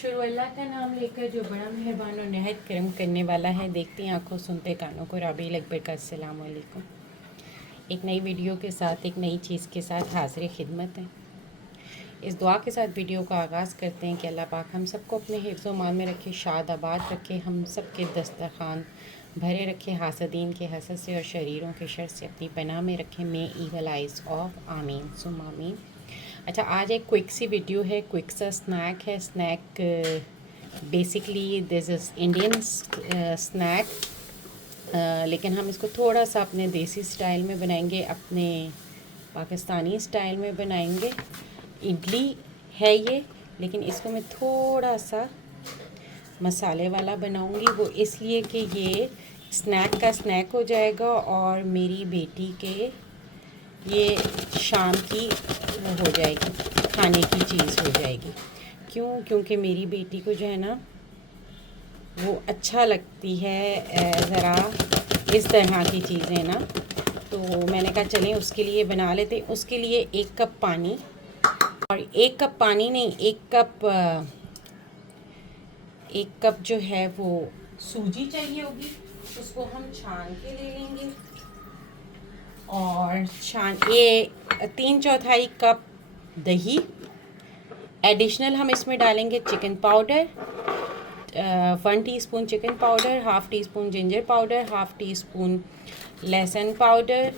शुरू अल्लाह का नाम लेकर जो बड़ा मेहरबान और नहायत करम करने वाला है। देखती आंखों सुनते कानों को राबील अकबर का अस्सलाम वालेकुम। एक नई वीडियो के साथ, एक नई चीज़ के साथ हाज़िर खिदमत है। इस दुआ के साथ वीडियो का आगाज़ करते हैं कि अल्लाह पाक हम सबको अपने हिफ्ज़ व मान में रखे, शाद आबाद रखे, हम सब के दस्तरखान भरे रखे, हासदीन के हसद से और शरीरों के शर से अपनी पनाह में रखे। मे ईवल आइज़ ऑफ आमीन सुम आमीन। अच्छा, आज एक क्विक सी वीडियो है, क्विक सा स्नैक है। Snack basically this is Indian snack, लेकिन हम इसको थोड़ा सा अपने देसी स्टाइल में बनाएंगे, अपने पाकिस्तानी स्टाइल में बनाएंगे। इडली है ये, लेकिन इसको मैं थोड़ा सा मसाले वाला बनाऊंगी। वो इसलिए कि ये स्नैक का स्नैक हो जाएगा और मेरी बेटी के ये शाम की वो हो जाएगी, खाने की चीज़ हो जाएगी। क्यों? क्योंकि मेरी बेटी को जो है ना वो अच्छा लगती है ज़रा इस तरह की चीज़ें ना, तो मैंने कहा चलें उसके लिए बना लेते। उसके लिए 1 कप पानी, और 1 कप पानी नहीं, 1 कप जो है वो सूजी चाहिए होगी। उसको हम छान के ले लेंगे, और ये 3/4 कप दही। एडिशनल हम इसमें डालेंगे chicken powder, 1 teaspoon chicken powder, half tea spoon ginger powder, half tea spoon लहसुन पाउडर,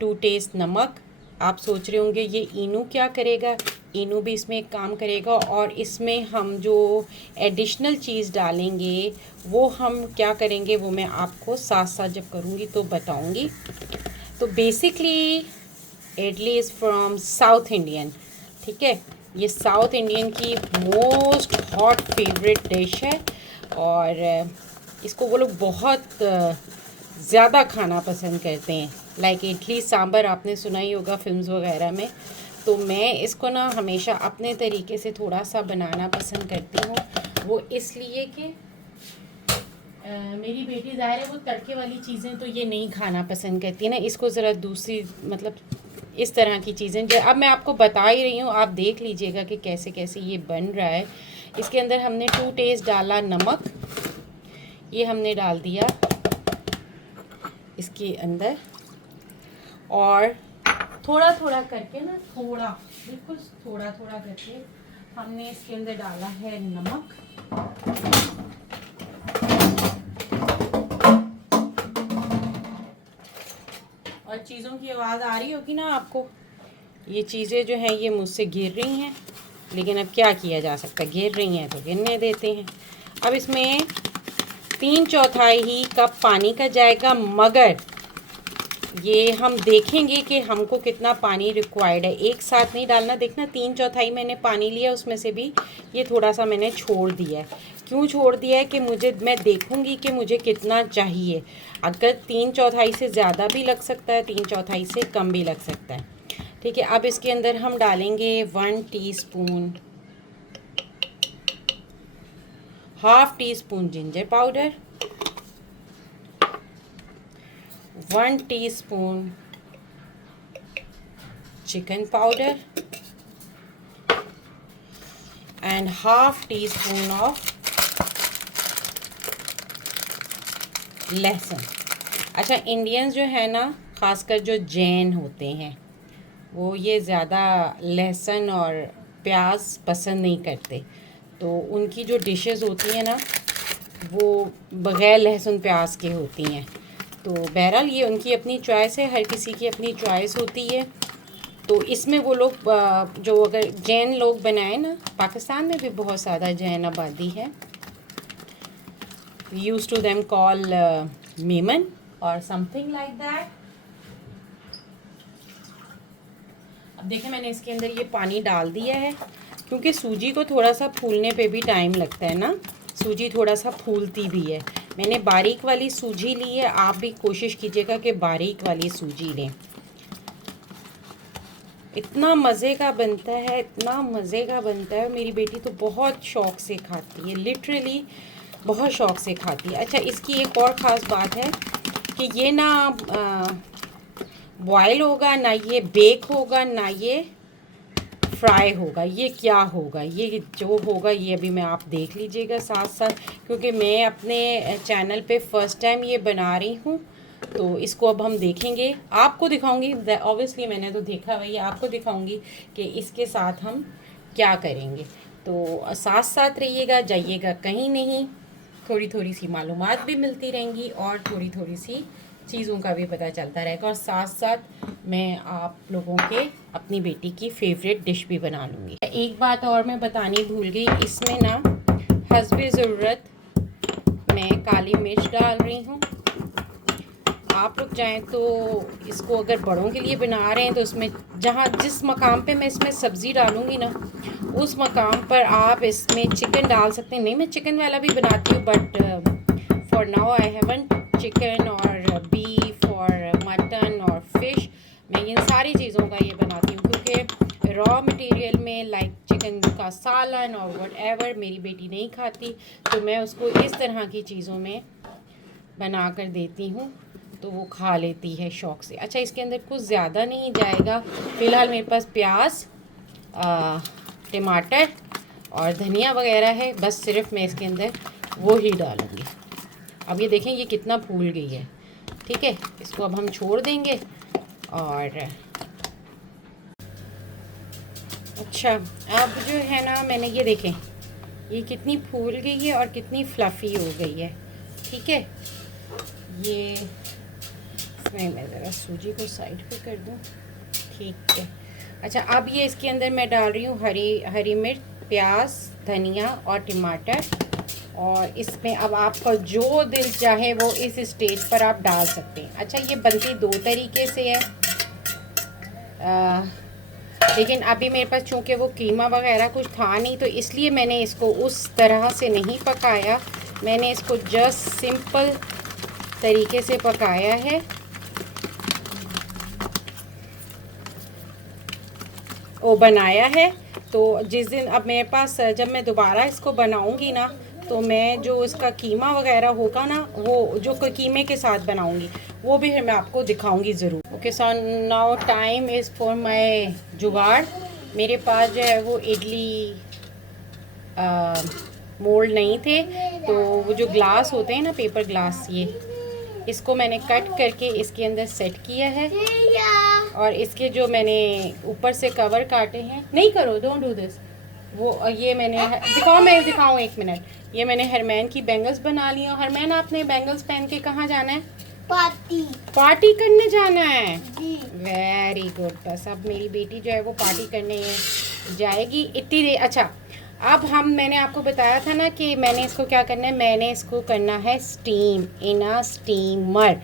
2 टेस्ट नमक। आप सोच रहे होंगे ये इनू क्या करेगा? इनू भी इसमें एक काम करेगा, और इसमें हम जो एडिशनल चीज़ डालेंगे वो हम क्या करेंगे वो मैं आपको साथ साथ जब करूँगी तो बताऊँगी। तो basically idli is from south Indian, ठीक है। ये साउथ इंडियन की मोस्ट हॉट फेवरेट डिश है, और इसको वो लोग बहुत ज़्यादा खाना पसंद करते हैं। लाइक इडली सांभर आपने सुना ही होगा फिल्म्स वगैरह में। तो मैं इसको ना हमेशा अपने तरीके से थोड़ा सा बनाना पसंद करती हूँ। वो इसलिए कि मेरी बेटी ज़ाहिर है वो तड़के वाली चीज़ें तो ये नहीं खाना पसंद करती ना। इसको ज़रा दूसरी मतलब इस तरह की चीज़ें जो अब मैं आपको बता ही रही हूँ, आप देख लीजिएगा कि कैसे कैसे ये बन रहा है। इसके अंदर हमने 2 टेस्ट डाला नमक, ये हमने डाल दिया इसके अंदर, और थोड़ा थोड़ा करके ना, बिल्कुल थोड़ा थोड़ा करके हमने इसके अंदर डाला है नमक। और चीज़ों की आवाज़ आ रही होगी ना आपको। ये चीज़ें जो हैं ये मुझसे गिर रही हैं, लेकिन अब क्या किया जा सकता है, गिर रही हैं तो गिरने देते हैं। अब इसमें 3/4 कप पानी का जाएगा, मगर ये हम देखेंगे कि हमको कितना पानी रिक्वायर्ड है। एक साथ नहीं डालना, देखना 3/4 मैंने पानी लिया, उसमें से भी ये थोड़ा सा मैंने छोड़ दिया है। क्यों छोड़ दिया है कि मैं देखूंगी कि मुझे कितना चाहिए। अगर 3/4 से ज़्यादा भी लग सकता है, 3/4 से कम भी लग सकता है, ठीक है। अब इसके अंदर हम डालेंगे 1 teaspoon, half tea spoon ginger powder, 1 teaspoon chicken powder, and half tea spoon of लहसुन। अच्छा, इंडियंस जो है ना, ख़ासकर जो जैन होते हैं, वो ये ज़्यादा लहसुन और प्याज पसंद नहीं करते। तो उनकी जो डिशेस होती हैं ना वो बग़ैर लहसुन प्याज के होती हैं। तो बहरहाल ये उनकी अपनी चॉइस है, हर किसी की अपनी चॉइस होती है। तो इसमें वो लोग जो अगर जैन लोग बनाए ना, पाकिस्तान में भी बहुत ज़्यादा जैन आबादी है, यूज़ टू देम कॉल मेमन और समथिंग लाइक दैट। अब देखें, मैंने इसके अंदर ये पानी डाल दिया है, क्योंकि सूजी को थोड़ा सा फूलने पे भी टाइम लगता है ना, सूजी थोड़ा सा फूलती भी है। मैंने बारीक वाली सूजी ली है, आप भी कोशिश कीजिएगा कि बारीक वाली सूजी लें। इतना मज़े का बनता है, इतना मज़े का बनता है। मेरी बेटी तो बहुत शौक़ से खाती है, लिटरली बहुत शौक़ से खाती है। अच्छा, इसकी एक और ख़ास बात है कि ये ना बॉयल होगा, ना ये बेक होगा, ना ये फ्राई होगा, ये क्या होगा, ये जो होगा ये अभी मैं आप देख लीजिएगा साथ साथ, क्योंकि मैं अपने चैनल पे फर्स्ट टाइम ये बना रही हूँ। तो इसको अब हम देखेंगे, आपको दिखाऊंगी, ऑब्वियसली मैंने तो देखा वही आपको दिखाऊंगी कि इसके साथ हम क्या करेंगे। तो साथ साथ रहिएगा, जाइएगा कहीं नहीं। थोड़ी थोड़ी सी मालूमात भी मिलती रहेंगी और थोड़ी थोड़ी सी चीज़ों का भी पता चलता रहेगा, और साथ साथ मैं आप लोगों के अपनी बेटी की फेवरेट डिश भी बना लूँगी। एक बात और मैं बतानी भूल गई, इसमें ना हस्बे ज़रूरत मैं काली मिर्च डाल रही हूँ। आप लोग चाहें तो इसको अगर बड़ों के लिए बना रहे हैं तो उसमें जहाँ जिस मकाम पे मैं इसमें सब्ज़ी डालूँगी ना, उस मकाम पर आप इसमें चिकन डाल सकते हैं। नहीं, मैं चिकन वाला भी बनाती हूँ, but for now I haven't chicken और बीफ और मटन और फिश। मैं इन सारी चीज़ों का ये बनाती हूँ क्योंकि रॉ मटेरियल में लाइक चिकन का सालन और व्हाटएवर मेरी बेटी नहीं खाती, तो मैं उसको इस तरह की चीज़ों में बना कर देती हूँ तो वो खा लेती है शौक़ से। अच्छा, इसके अंदर कुछ ज़्यादा नहीं जाएगा। फ़िलहाल मेरे पास प्याज, टमाटर और धनिया वगैरह है, बस सिर्फ मैं इसके अंदर वो ही डालूँगी। अब ये देखें ये कितना फूल गई है। ठीक है, इसको अब हम छोड़ देंगे। और अच्छा, अब जो है ना, मैंने ये देखें ये कितनी फूल गई है और कितनी फ्लफ़ी हो गई है। ठीक है, ये इसमें मैं ज़रा सूजी को साइड पे कर दूँ। ठीक है, अच्छा अब ये इसके अंदर मैं डाल रही हूँ हरी मिर्च, प्याज, धनिया और टमाटर। और इसमें अब आपका जो दिल चाहे वो इस स्टेज पर आप डाल सकते हैं। अच्छा, ये बनती दो तरीके से है, लेकिन अभी मेरे पास चूँकि वो कीमा वगैरह कुछ था नहीं, तो इसलिए मैंने इसको उस तरह से नहीं पकाया। मैंने इसको जस्ट सिंपल तरीके से पकाया है। वो बनाया है। तो जिस दिन अब मेरे पास जब मैं दोबारा इसको बनाऊंगी ना, तो मैं जो इसका कीमा वगैरह होगा ना, वो जो कीमे के साथ बनाऊंगी वो भी मैं आपको दिखाऊंगी ज़रूर। Okay, so now time is for my जुगाड़। मेरे पास जो है वो इडली मोल्ड नहीं थे, तो वो जो ग्लास होते हैं ना, पेपर ग्लास, ये इसको मैंने कट करके इसके अंदर सेट किया है। और इसके जो मैंने ऊपर से कवर काटे हैं, नहीं करो, डोंट डू दिस, वो ये मैंने दिखाओ, मैं दिखाऊँ, एक मिनट। ये मैंने हरमैन की बैंगल्स बना ली हैं। हरमैन, आपने बैंगल्स पहन के कहाँ जाना है? पार्टी करने जाना है। Very good. बस अब मेरी बेटी जो है वो पार्टी करने जाएगी इतनी देर। अच्छा, अब मैंने आपको बताया था ना कि मैंने इसको क्या करना है, मैंने इसको करना है स्टीम इन अ स्टीमर।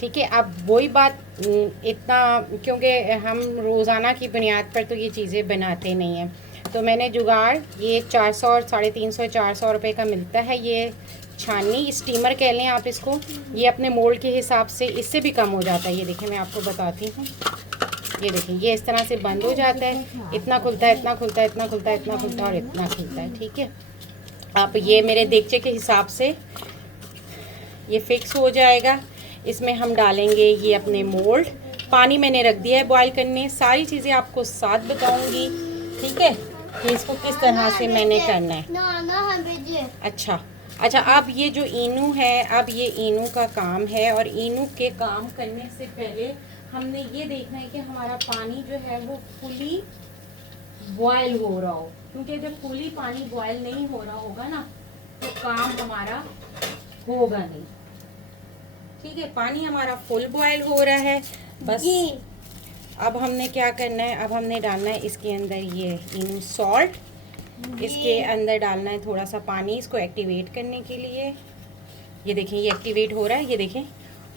ठीक है, अब वही बात, इतना क्योंकि हम रोज़ाना की बुनियाद पर तो ये चीज़ें बनाते नहीं हैं, तो मैंने जुगाड़, ये 400 और 350 400 रुपये का मिलता है। ये छाननी स्टीमर कह लें आप इसको। ये अपने मोल्ड के हिसाब से इससे भी कम हो जाता है। ये देखिए, मैं आपको बताती हूँ। ये देखिए, ये इस तरह से बंद हो जाता है, इतना खुलता है, इतना खुलता है, इतना खुलता है, इतना खुलता है और इतना खुलता है। ठीक है, आप ये मेरे देगचे के हिसाब से ये फिक्स हो जाएगा। इसमें हम डालेंगे ये अपने मोल्ड। पानी मैंने रख दिया है बॉईल करने। सारी चीज़ें आपको साथ बताऊंगी, ठीक है, कि इसको किस तरह से मैंने करना है। अच्छा, अब ये जो इनू है, अब ये इनू का काम है, और इनू के काम करने से पहले हमने ये देखना है कि हमारा पानी जो है वो फुली बॉयल हो रहा हो, क्योंकि जब फुली पानी बॉयल नहीं हो रहा होगा ना, तो काम हमारा होगा नहीं। ठीक है, पानी हमारा फुल बॉयल हो रहा है बस। अब हमने क्या करना है, अब हमने डालना है इसके अंदर ये इनू सॉल्ट। इसके अंदर डालना है थोड़ा सा पानी इसको एक्टिवेट करने के लिए। ये देखें, ये एक्टिवेट हो रहा है, ये देखें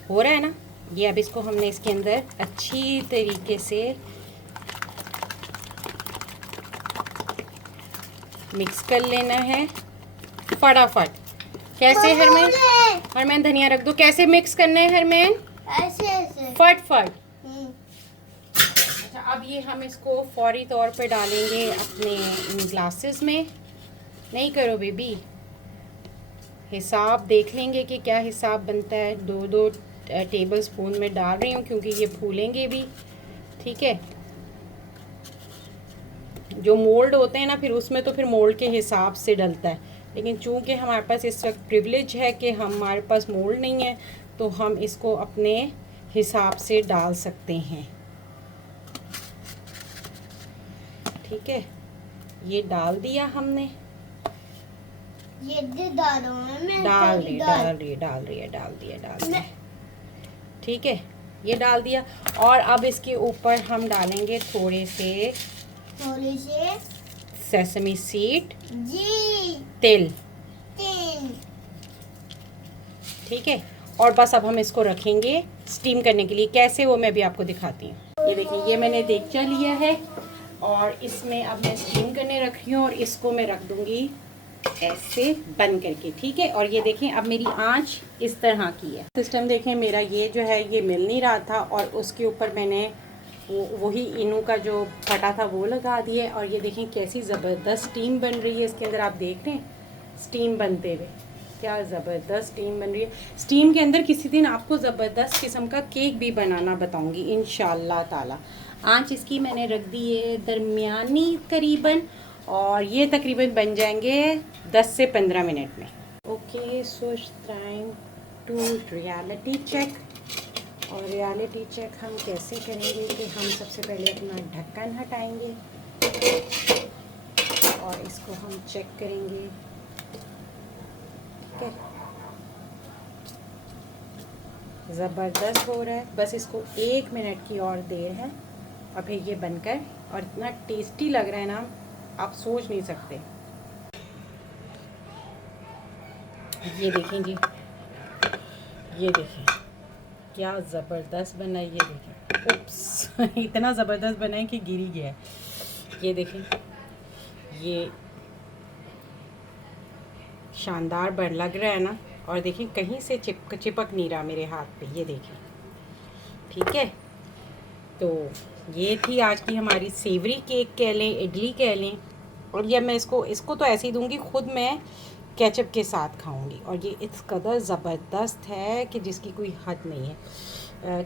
हो रहा है ना। ये अब इसको हमने इसके अंदर अच्छी तरीके से मिक्स कर लेना है फटाफट। कैसे हरमैन? हरमैन धनिया रख दो। कैसे मिक्स करना है हरमैन? ऐसे फट। अच्छा, अब ये हम इसको फौरी तौर पे डालेंगे अपने ग्लासेस में। नहीं करो बेबी, हिसाब देख लेंगे कि क्या हिसाब बनता है। 2 टेबल स्पून में डाल रही हूँ क्योंकि ये फूलेंगे भी। ठीक है, जो मोल्ड होते हैं ना फिर उसमें तो फिर मोल्ड के हिसाब से डलता है, लेकिन चूंकि हमारे पास इस वक्त प्रिविलेज है कि हमारे पास मोल्ड नहीं है तो हम इसको अपने हिसाब से डाल सकते हैं। ठीक है, ये डाल दिया हमने। ये डाल रहा हूँ मैं, डाल दिया। ठीक है, ये डाल दिया। और अब इसके ऊपर हम डालेंगे थोड़े से सेसमी सीड, जी तिल। तीन। ठीक है, और बस अब हम इसको रखेंगे स्टीम करने के लिए। कैसे वो मैं भी आपको दिखाती हूँ। ये देखिए, ये मैंने देगचा लिया है और इसमें अब मैं स्टीम करने रख रही हूँ और इसको मैं रख दूँगी ऐसे बंद करके। ठीक है, और ये देखें अब मेरी आंच इस तरह की है। सिस्टम देखें मेरा ये जो है ये मिल नहीं रहा था और उसके ऊपर मैंने वही इनू का जो फटा था वो लगा दिया। और ये देखें कैसी ज़बरदस्त स्टीम बन रही है। इसके अंदर आप देख रहे हैं स्टीम बनते हुए, क्या ज़बरदस्त स्टीम बन रही है। स्टीम के अंदर किसी दिन आपको ज़बरदस्त किस्म का केक भी बनाना बताऊंगी इंशाल्लाह ताला। आंच इसकी मैंने रख दी है दरमियानी करीबन, और ये तकरीबन बन जाएंगे 10 से 15 मिनट में। Okay, so time to reality check. और रियलिटी चेक हम कैसे करेंगे कि हम सबसे पहले अपना ढक्कन हटाएंगे और इसको हम चेक करेंगे। ठीक है, ज़बरदस्त हो रहा है। बस इसको 1 मिनट की और देर है और फिर ये बनकर, और इतना टेस्टी लग रहा है ना आप सोच नहीं सकते। ये देखें जी, ये देखें क्या ज़बरदस्त बना है। ये देखें, उप्स इतना ज़बरदस्त बना है कि गिर ही गया है। ये देखें, ये शानदार बन लग रहा है ना। और देखें कहीं से चिपक नहीं रहा मेरे हाथ पे। ये देखें, ठीक है। तो ये थी आज की हमारी सेवरी केक कह लें, इडली कह लें। और ये मैं इसको तो ऐसे ही दूंगी, खुद मैं केचप के साथ खाऊंगी। और ये इस कदर ज़बरदस्त है कि जिसकी कोई हद नहीं है।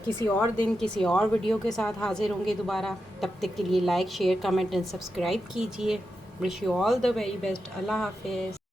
किसी और दिन किसी और वीडियो के साथ हाजिर होंगे दोबारा। तब तक के लिए like share comment and subscribe कीजिए। Wish you all the very best. अल्लाह हाफिज़।